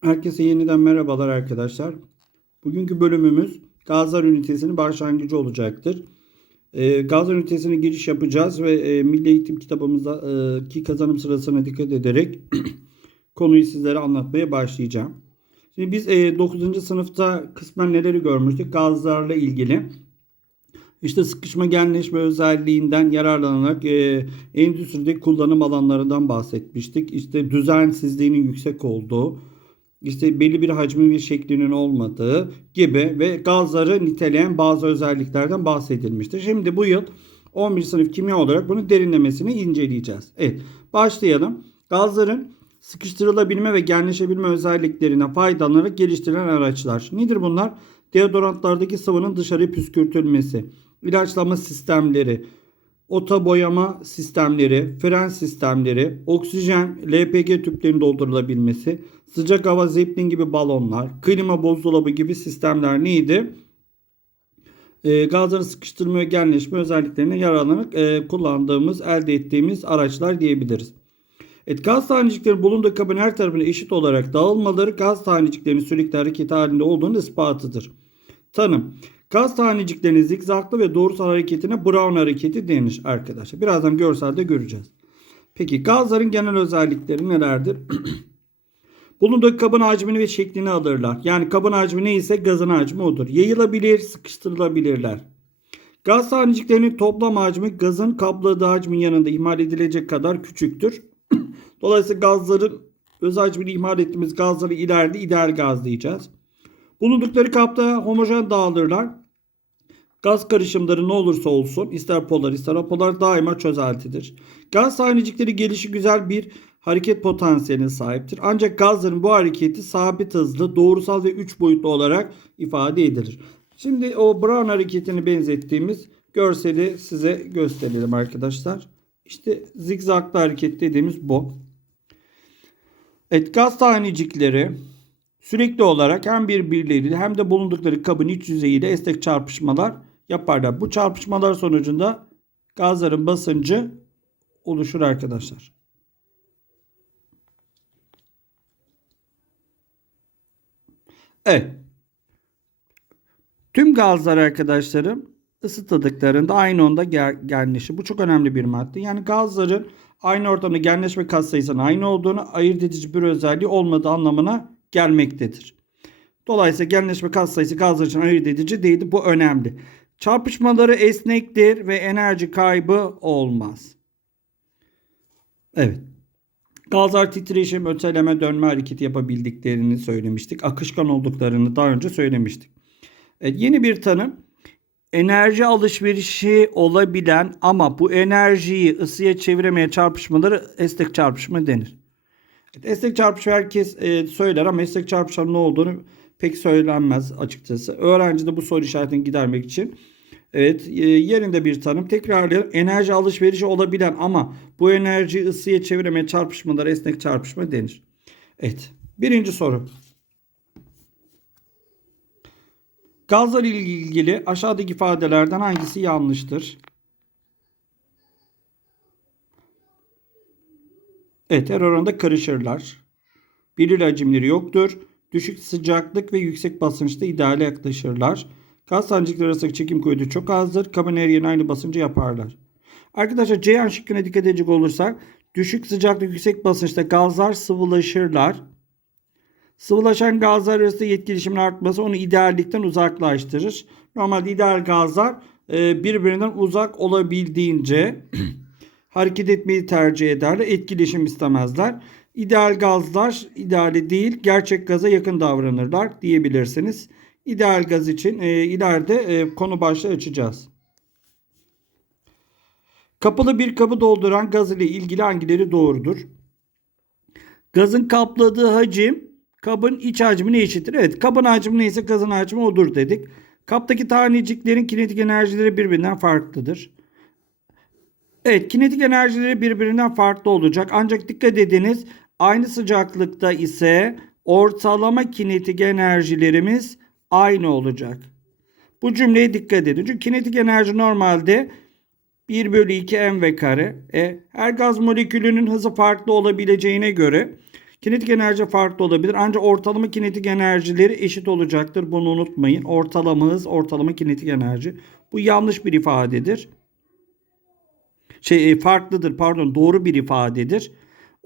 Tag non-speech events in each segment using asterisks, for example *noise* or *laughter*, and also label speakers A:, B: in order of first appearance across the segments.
A: Herkese yeniden merhabalar arkadaşlar. Bugünkü bölümümüz gazlar ünitesinin başlangıcı olacaktır. Ee, gazlar ünitesine giriş yapacağız ve e, Milli Eğitim kitabımızdaki kazanım sırasına dikkat ederek *clears throat* konuyu sizlere anlatmaya başlayacağım. Şimdi biz e, 9. sınıfta kısmen neleri görmüştük? Gazlarla ilgili. İşte sıkışma genleşme özelliğinden yararlanarak e, endüstride kullanım alanlarından bahsetmiştik. İşte düzensizliğinin yüksek olduğu, işte belli bir hacmin ve şeklinin olmadığı gibi ve gazları niteleyen bazı özelliklerden bahsedilmiştir. Şimdi bu yıl 11. sınıf kimya olarak bunu derinlemesine inceleyeceğiz. Evet başlayalım. Gazların sıkıştırılabilme ve genleşebilme özelliklerine faydalanarak geliştirilen araçlar. Nedir bunlar? Deodorantlardaki sıvının dışarı püskürtülmesi, ilaçlama sistemleri, ota boyama sistemleri, fren sistemleri, oksijen LPG tüplerinin doldurulabilmesi, sıcak hava zeplin gibi balonlar, klima buzdolabı gibi sistemler neydi? E, gazların sıkıştırma ve genleşme özelliklerine yararlanarak e, kullandığımız, elde ettiğimiz araçlar diyebiliriz. Evet, gaz taneciklerin bulunduğu kabın her tarafına eşit olarak dağılmaları gaz taneciklerinin sürekli hareket halinde olduğunu ispatıdır. Tanım. Gaz taneciklerinin zikzaklı ve doğrusal hareketine Brown hareketi denir arkadaşlar. Birazdan görselde göreceğiz. Peki gazların genel özellikleri nelerdir? *clears throat* Bulunduğu kabın hacmini ve şeklini alırlar. Yani kabın hacmi neyse gazın hacmi odur. Yayılabilir, sıkıştırılabilirler. Gaz taneciklerinin toplam hacmi gazın kapladığı hacmin yanında ihmal edilecek kadar küçüktür. *clears throat* Dolayısıyla gazların öz hacmini ihmal ettiğimiz gazları ileride ideal gaz diyeceğiz. Bulundukları kapta homojen dağılırlar. Gaz karışımları ne olursa olsun ister polar ister apolar daima çözeltidir. Gaz tanecikleri gelişi güzel bir hareket potansiyeline sahiptir. Ancak gazların bu hareketi sabit hızlı, doğrusal ve üç boyutlu olarak ifade edilir. Şimdi o Brown hareketini benzettiğimiz görseli size gösterelim arkadaşlar. İşte zigzaglı hareket dediğimiz bu. Evet gaz tanecikleri sürekli olarak hem birbirleriyle hem de bulundukları kabın iç yüzeyiyle esnek çarpışmalar yaparlar. Bu çarpışmalar sonucunda gazların basıncı oluşur arkadaşlar. Evet. Tüm gazlar arkadaşlarım ısıtıldıklarında aynı onda genleşir. Bu çok önemli bir madde. Yani gazların aynı ortamda genleşme katsayısının aynı olduğunu ayırt edici bir özelliği olmadığı anlamına gelmektedir. Dolayısıyla genleşme katsayısı gazlar için ayırt edici değildi. Bu önemli. Çarpışmaları esnektir ve enerji kaybı olmaz. Evet. Gazlar titreşim, öteleme, dönme hareketi yapabildiklerini söylemiştik. Akışkan olduklarını daha önce söylemiştik. Evet, yeni bir tanım. Enerji alışverişi olabilen ama bu enerjiyi ısıya çeviremeye çarpışmaları esnek çarpışma denir. Evet, esnek çarpışma herkes e, söyler ama esnek çarpışmanın ne olduğunu pek söylenmez açıkçası. Öğrenci de bu soru işaretini gidermek için Evet e, yerinde bir tanım. Tekrarlayalım. Enerji alışverişi olabilen ama bu enerjiyi ısıya çeviremeye çarpışmalar esnek çarpışma denir. Evet. Birinci soru. Gazlar ilgili aşağıdaki ifadelerden hangisi yanlıştır? Evet her oranda karışırlar. Bilir hacimleri yoktur. Düşük sıcaklık ve yüksek basınçta ideale yaklaşırlar. Gaz tanecikleri arasındaki çekim kuvveti çok azdır. Kabın her yerine aynı basıncı yaparlar. Arkadaşlar Ceyhan şıkkına dikkat edecek olursak düşük sıcaklık yüksek basınçta gazlar sıvılaşırlar. Sıvılaşan gazlar arasında etkileşimin artması onu ideallikten uzaklaştırır. Normalde ideal gazlar e, birbirinden uzak olabildiğince *clears throat* hareket etmeyi tercih ederler. Etkileşim istemezler. İdeal gazlar ideali değil gerçek gaza yakın davranırlar diyebilirsiniz. İdeal gaz için e, ileride e, konu başlığı açacağız. Kapalı bir kabı dolduran gaz ile ilgili hangileri doğrudur? Gazın kapladığı hacim kabın iç hacmine eşittir. Evet kabın hacmi neyse gazın hacmi odur dedik. Kaptaki taneciklerin kinetik enerjileri birbirinden farklıdır. Evet kinetik enerjileri birbirinden farklı olacak. Ancak dikkat ediniz aynı sıcaklıkta ise ortalama kinetik enerjilerimiz aynı olacak. Bu cümleye dikkat edin. Çünkü kinetik enerji normalde 1 bölü 2 mv kare. E, her gaz molekülünün hızı farklı olabileceğine göre Kinetik enerji farklı olabilir. Ancak ortalama kinetik enerjileri eşit olacaktır. Bunu unutmayın. Ortalama hız, ortalama kinetik enerji. Bu yanlış bir ifadedir. Şey e, farklıdır pardon doğru bir ifadedir.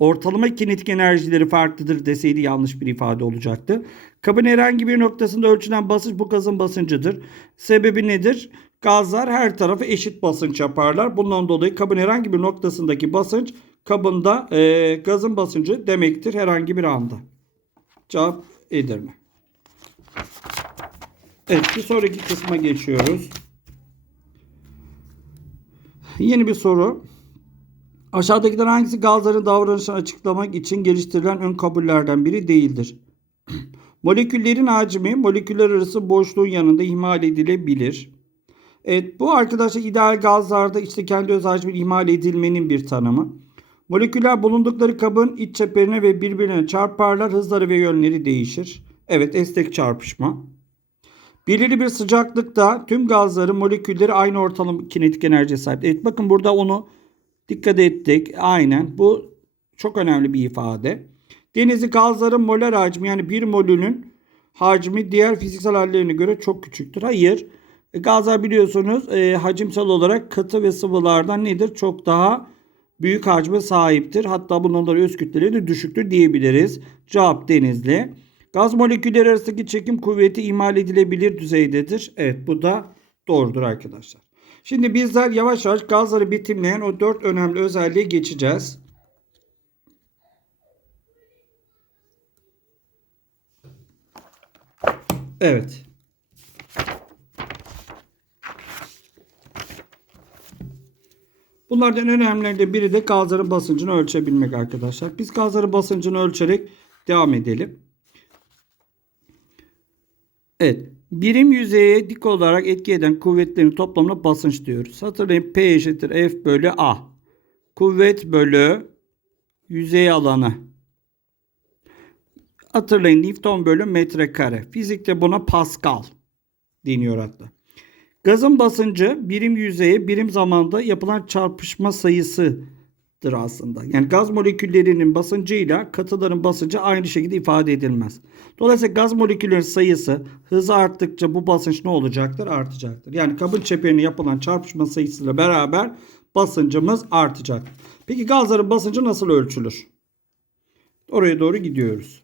A: Ortalama kinetik enerjileri farklıdır deseydi yanlış bir ifade olacaktı. Kabın herhangi bir noktasında ölçülen basınç bu gazın basıncıdır. Sebebi nedir? Gazlar her tarafı eşit basınç yaparlar. Bundan dolayı kabın herhangi bir noktasındaki basınç kabında e, gazın basıncı demektir herhangi bir anda. Cevap Edirne. Evet bir sonraki kısma geçiyoruz. Yeni bir soru. Aşağıdakiler hangisi gazların davranışını açıklamak için geliştirilen ön kabullerden biri değildir? *clears throat* Moleküllerin hacmi moleküller arası boşluğun yanında ihmal edilebilir. Evet bu arkadaşlar ideal gazlarda işte kendi öz hacmi ihmal edilmenin bir tanımı. Moleküller bulundukları kabın iç çeperine ve birbirine çarparlar. Hızları ve yönleri değişir. Evet esnek çarpışma. Belirli bir sıcaklıkta tüm gazların molekülleri aynı ortalama kinetik enerjiye sahip. Evet bakın burada onu dikkat ettik. Aynen bu çok önemli bir ifade. Denizli gazların molar hacmi yani bir molünün hacmi diğer fiziksel hallerine göre çok küçüktür. Hayır. E, Gazlar biliyorsunuz e, hacimsel olarak katı ve sıvılardan nedir? Çok daha büyük hacme sahiptir. Hatta bunların öz kütleleri de düşüktür diyebiliriz. Cevap denizli. Gaz molekülleri arasındaki çekim kuvveti imal edilebilir düzeydedir. Evet bu da doğrudur arkadaşlar. Şimdi bizler yavaş yavaş gazları betimleyen o dört önemli özelliğe geçeceğiz. Evet. Bunlardan önemlilerinden biri de gazların basıncını ölçebilmek arkadaşlar. Biz gazların basıncını ölçerek devam edelim. Evet. Birim yüzeye dik olarak etki eden kuvvetlerin toplamına basınç diyoruz. Hatırlayın P eşittir F bölü A. Kuvvet bölü yüzey alanı. Hatırlayın Newton bölü metrekare. Fizikte buna Pascal deniyor hatta. Gazın basıncı birim yüzeye birim zamanda yapılan çarpışma sayısıdır aslında. Yani gaz moleküllerinin basıncıyla katıların basıncı aynı şekilde ifade edilmez. Dolayısıyla gaz moleküllerinin sayısı hızı arttıkça bu basınç ne olacaktır? Artacaktır. Yani kabın çeperine yapılan çarpışma sayısıyla beraber basıncımız artacak. Peki gazların basıncı nasıl ölçülür? Oraya doğru gidiyoruz.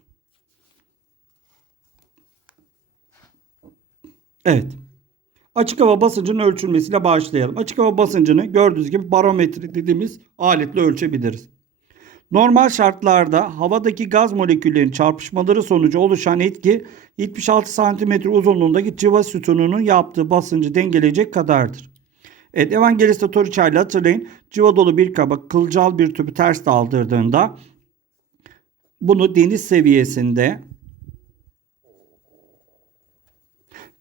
A: Evet. Açık hava basıncının ölçülmesiyle başlayalım. Açık hava basıncını gördüğünüz gibi barometre dediğimiz aletle ölçebiliriz. Normal şartlarda havadaki gaz moleküllerinin çarpışmaları sonucu oluşan etki 76 cm uzunluğundaki civa sütununun yaptığı basıncı dengeleyecek kadardır. Evet Evangelista Torricelli hatırlayın civa dolu bir kaba kılcal bir tüpü ters daldırdığında bunu deniz seviyesinde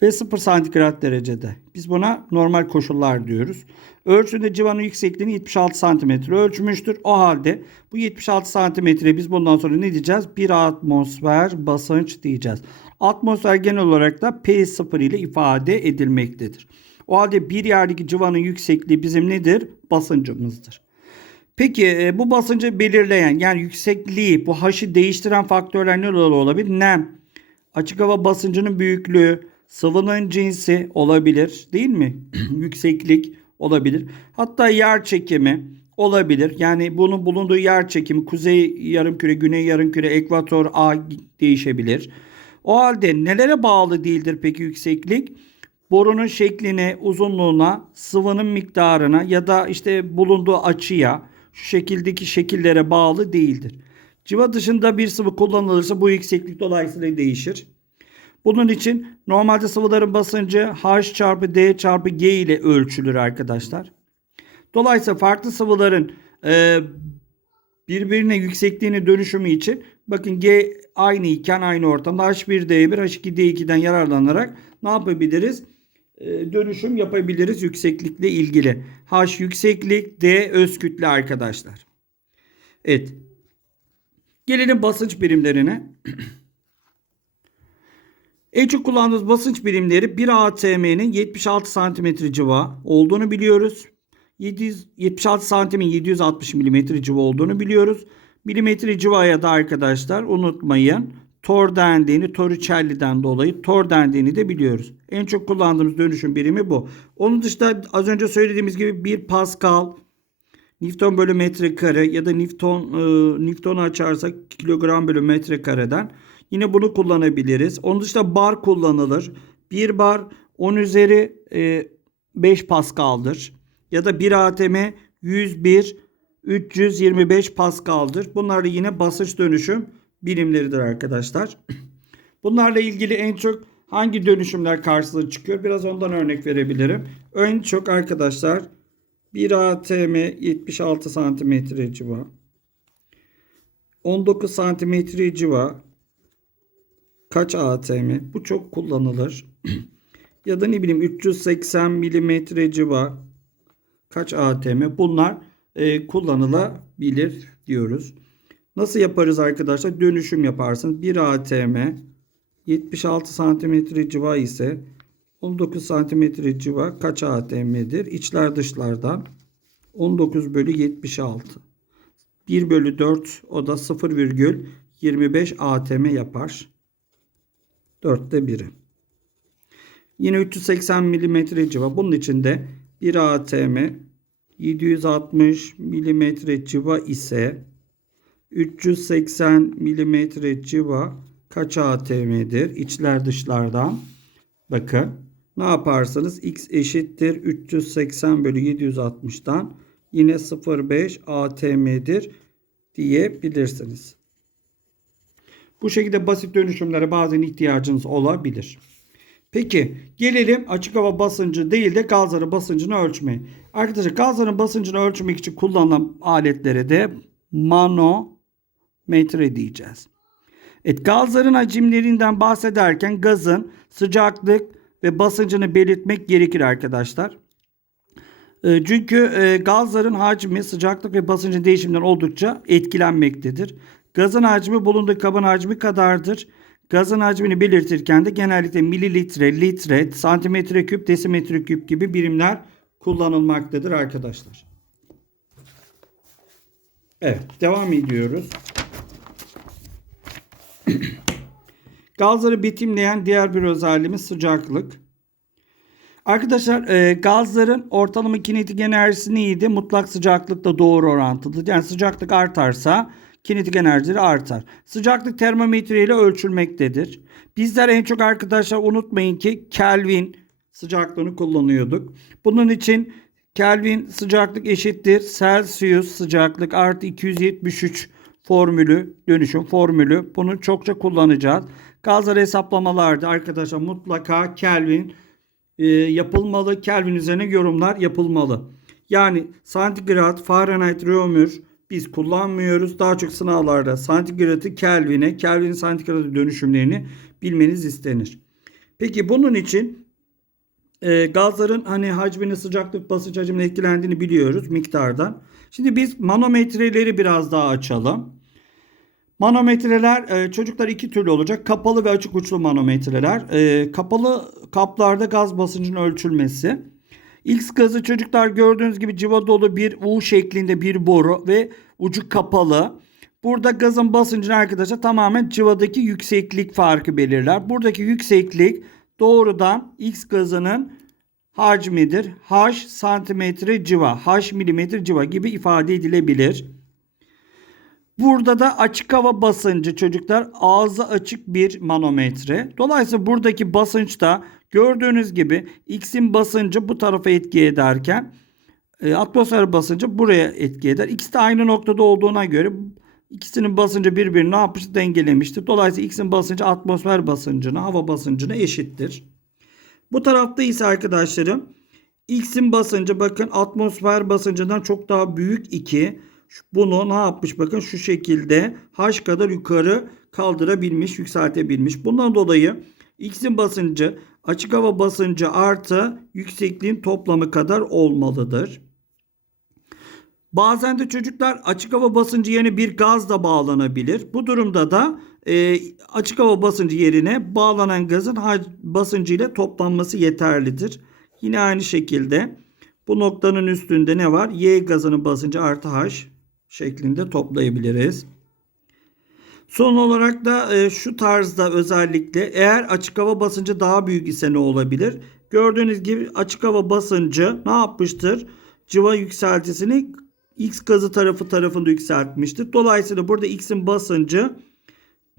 A: ve 0 santigrat derecede. Biz buna normal koşullar diyoruz. Ölçüde civanın yüksekliğini 76 santimetre ölçmüştür. O halde bu 76 santimetre biz bundan sonra ne diyeceğiz? Bir atmosfer basınç diyeceğiz. Atmosfer genel olarak da P0 ile ifade edilmektedir. O halde bir yerdeki civanın yüksekliği bizim nedir? Basıncımızdır. Peki e, bu basıncı belirleyen yani yüksekliği bu haşı değiştiren faktörler ne olabilir? Nem, açık hava basıncının büyüklüğü, sıvının cinsi olabilir değil mi? *clears throat* Yükseklik olabilir. Hatta yer çekimi olabilir. Yani bunun bulunduğu yer çekimi kuzey yarımküre, güney yarımküre, ekvator, A değişebilir. O halde nelere bağlı değildir peki yükseklik? Borunun şekline, uzunluğuna, sıvının miktarına ya da işte bulunduğu açıya, şu şekildeki şekillere bağlı değildir. Civa dışında bir sıvı kullanılırsa bu yükseklik dolayısıyla değişir. Bunun için normalde sıvıların basıncı H çarpı D çarpı G ile ölçülür arkadaşlar. Dolayısıyla farklı sıvıların e, birbirine yüksekliğini dönüşümü için bakın G aynı iken aynı ortamda H1D1 H2D2'den yararlanarak ne yapabiliriz? E, dönüşüm yapabiliriz yükseklikle ilgili. H yükseklik, D öz kütle arkadaşlar. Evet. Gelelim basınç birimlerine. *clears throat* En çok kullandığımız basınç birimleri 1 atm'nin 76 cm civa olduğunu biliyoruz. 776 santimin 760 mm civa olduğunu biliyoruz. Milimetre civaya da arkadaşlar unutmayın. Tor dendiğini, Torricelli'den dolayı tor dendiğini de biliyoruz. En çok kullandığımız dönüşüm birimi bu. Onun dışında az önce söylediğimiz gibi 1 Pascal, Newton bölü metrekare ya da Newton e, Newton'u açarsak kilogram bölü metrekareden yine bunu kullanabiliriz. Onun dışında bar kullanılır. 1 bar 10 üzeri e, 5 Pascal'dır. Ya da 1 atm 101 325 Pascal'dır. Bunlar da yine basınç dönüşüm birimleridir arkadaşlar. *clears throat* Bunlarla ilgili en çok hangi dönüşümler karşılığı çıkıyor? Biraz ondan örnek verebilirim. En çok arkadaşlar 1 atm 76 santimetre civa. 19 santimetre civa. Kaç atm? Bu çok kullanılır. *clears throat* ya da ne bileyim 380 milimetre civa. Kaç atm? Bunlar e, kullanılabilir diyoruz. Nasıl yaparız arkadaşlar? Dönüşüm yaparsınız. 1 atm 76 santimetre civa ise 19 santimetre civa kaç atm'dir? İçler dışlardan 19 bölü 76. 1 bölü 4 o da 0,25 atm yapar. 4'te 1'i. Yine 380 milimetre civa. Bunun içinde 1 atm 760 milimetre civa ise 380 milimetre civa kaç atm'dir? İçler dışlardan. Bakın ne yaparsanız x eşittir 380 bölü 760'dan yine 0,5 atm'dir diyebilirsiniz. Bu şekilde basit dönüşümlere bazen ihtiyacınız olabilir. Peki gelelim açık hava basıncı değil de gazların basıncını ölçmeye. Arkadaşlar gazların basıncını ölçmek için kullanılan aletlere de manometre diyeceğiz. Evet, gazların hacimlerinden bahsederken gazın sıcaklık ve basıncını belirtmek gerekir arkadaşlar. E, Çünkü e, gazların hacmi sıcaklık ve basıncın değişiminden oldukça etkilenmektedir. Gazın hacmi bulunduğu kabın hacmi kadardır. Gazın hacmini belirtirken de genellikle mililitre, litre, santimetre küp, desimetre küp gibi birimler kullanılmaktadır arkadaşlar. Evet, devam ediyoruz. *clears throat* Gazları betimleyen diğer bir özelliğimiz sıcaklık. Arkadaşlar e, gazların ortalama kinetik enerjisi neydi? Mutlak sıcaklıkla doğru orantılıdır. Yani sıcaklık artarsa kinetik enerjileri artar. Sıcaklık termometre ile ölçülmektedir. Bizler en çok arkadaşlar unutmayın ki Kelvin sıcaklığını kullanıyorduk. Bunun için Kelvin sıcaklık eşittir Celsius sıcaklık artı 273 formülü, dönüşüm formülü. Bunu çokça kullanacağız. Gazları hesaplamalarda arkadaşlar mutlaka Kelvin e, yapılmalı. Kelvin üzerine yorumlar yapılmalı. Yani santigrat, Fahrenheit, Reaumur biz kullanmıyoruz. Daha çok sınavlarda santigratı Kelvin'e, Kelvin'in santigratı dönüşümlerini bilmeniz istenir. Peki bunun için e, gazların hani hacmini, sıcaklık, basınç hacmine etkilendiğini biliyoruz miktardan. Şimdi biz manometreleri biraz daha açalım. Manometreler e, çocuklar iki türlü olacak. Kapalı ve açık uçlu manometreler. E, kapalı kaplarda gaz basıncının ölçülmesi. X gazı çocuklar gördüğünüz gibi civa dolu bir U şeklinde bir boru ve ucu kapalı. Burada gazın basıncını arkadaşlar tamamen civadaki yükseklik farkı belirler. Buradaki yükseklik doğrudan X gazının hacmidir. H santimetre civa, H milimetre civa gibi ifade edilebilir. Burada da açık hava basıncı çocuklar ağzı açık bir manometre. Dolayısıyla buradaki basınç da gördüğünüz gibi X'in basıncı bu tarafa etki ederken e, atmosfer basıncı buraya etki eder. İkisi de aynı noktada olduğuna göre ikisinin basıncı birbirini ne yapmıştır? Dengelemiştir. Dolayısıyla X'in basıncı atmosfer basıncına, hava basıncına eşittir. Bu tarafta ise arkadaşlarım X'in basıncı bakın atmosfer basıncından çok daha büyük 2. Bunu ne yapmış bakın şu şekilde H kadar yukarı kaldırabilmiş, yükseltebilmiş. Bundan dolayı X'in basıncı açık hava basıncı artı yüksekliğin toplamı kadar olmalıdır. Bazen de çocuklar açık hava basıncı yerine bir gaz da bağlanabilir. Bu durumda da e, açık hava basıncı yerine bağlanan gazın basıncı ile toplanması yeterlidir. Yine aynı şekilde bu noktanın üstünde ne var? Y gazının basıncı artı H şeklinde toplayabiliriz. Son olarak da e, şu tarzda özellikle eğer açık hava basıncı daha büyük ise ne olabilir? Gördüğünüz gibi açık hava basıncı ne yapmıştır? Civa yükseltisini X gazı tarafı tarafında yükseltmiştir. Dolayısıyla burada X'in basıncı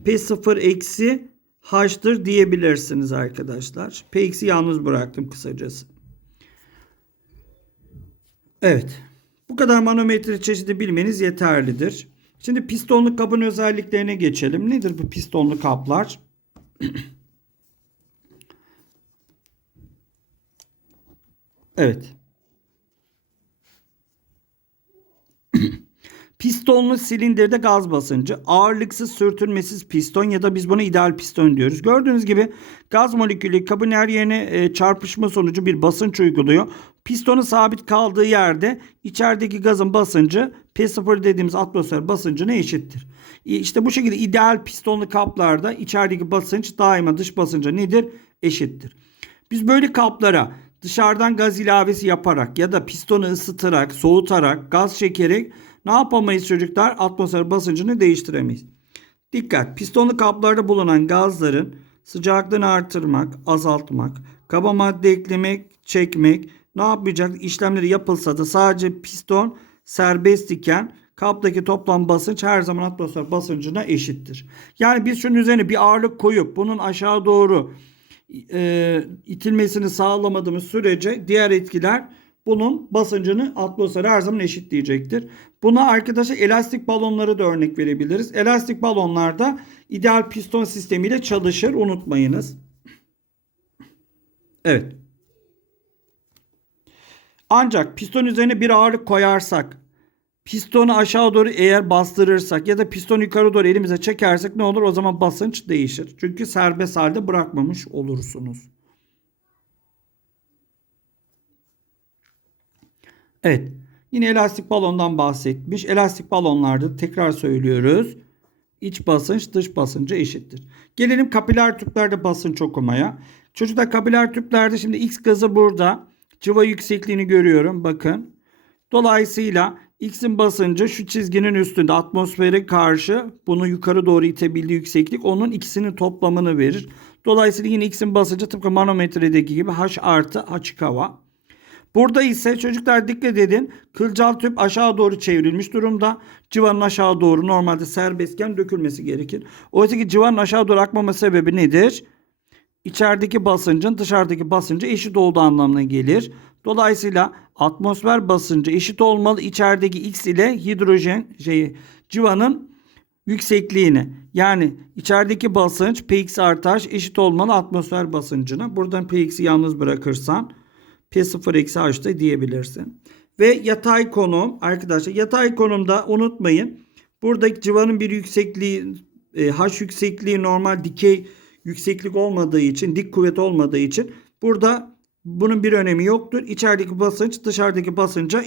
A: P0 eksi H'tır diyebilirsiniz arkadaşlar. Px'i yalnız bıraktım kısacası. Evet. Bu kadar manometre çeşidi bilmeniz yeterlidir. Şimdi pistonlu kabın özelliklerine geçelim. Nedir bu *clears throat* *clears throat* pistonlu kaplar? evet. Pistonlu silindirde gaz basıncı, ağırlıksız sürtünmesiz piston ya da biz buna ideal piston diyoruz. Gördüğünüz gibi gaz molekülü kabın her yerine e, çarpışma sonucu bir basınç uyguluyor. Pistonu sabit kaldığı yerde içerideki gazın basıncı P0 dediğimiz atmosfer basıncına eşittir. E, İşte bu şekilde ideal pistonlu kaplarda içerideki basınç daima dış basınca nedir? Eşittir. Biz böyle kaplara dışarıdan gaz ilavesi yaparak ya da pistonu ısıtarak, soğutarak, gaz çekerek ne yapamayız çocuklar? Atmosfer basıncını değiştiremeyiz. Dikkat! Pistonlu kaplarda bulunan gazların sıcaklığını artırmak, azaltmak, kaba madde eklemek, çekmek ne yapacak? İşlemleri yapılsa da sadece piston serbest iken kaptaki toplam basınç her zaman atmosfer basıncına eşittir. Yani biz şunun üzerine bir ağırlık koyup bunun aşağı doğru e, itilmesini sağlamadığımız sürece diğer etkiler bunun basıncını atmosfere her zaman eşitleyecektir. Buna arkadaşlar elastik balonları da örnek verebiliriz. Elastik balonlarda ideal piston sistemiyle çalışır unutmayınız. Evet. Ancak piston üzerine bir ağırlık koyarsak, pistonu aşağı doğru eğer bastırırsak ya da pistonu yukarı doğru elimize çekersek ne olur? O zaman basınç değişir. Çünkü serbest halde bırakmamış olursunuz. Evet. Yine elastik balondan bahsetmiş. Elastik balonlarda tekrar söylüyoruz. İç basınç dış basınca eşittir. Gelelim kapiler tüplerde basınç okumaya. Çocuklar kapiler tüplerde şimdi X gazı burada. Cıva yüksekliğini görüyorum. Bakın. Dolayısıyla X'in basıncı şu çizginin üstünde atmosfere karşı bunu yukarı doğru itebildiği yükseklik onun ikisinin toplamını verir. Dolayısıyla yine X'in basıncı tıpkı manometredeki gibi H artı açık hava. Burada ise çocuklar dikkat edin. Kılcal tüp aşağı doğru çevrilmiş durumda. Civanın aşağı doğru normalde serbestken dökülmesi gerekir. Oysa ki civanın aşağı doğru akmama sebebi nedir? İçerideki basıncın dışarıdaki basıncı eşit olduğu anlamına gelir. Dolayısıyla atmosfer basıncı eşit olmalı içerideki X ile hidrojen şey, civanın yüksekliğini. Yani içerideki basınç Px artı H eşit olmalı atmosfer basıncına. Buradan Px'i yalnız bırakırsan P0 eksi H'da diyebilirsin. Ve yatay konum arkadaşlar yatay konumda unutmayın. Buradaki civanın bir yüksekliği e, H yüksekliği normal dikey yükseklik olmadığı için dik kuvvet olmadığı için burada bunun bir önemi yoktur. İçerideki basınç dışarıdaki basınca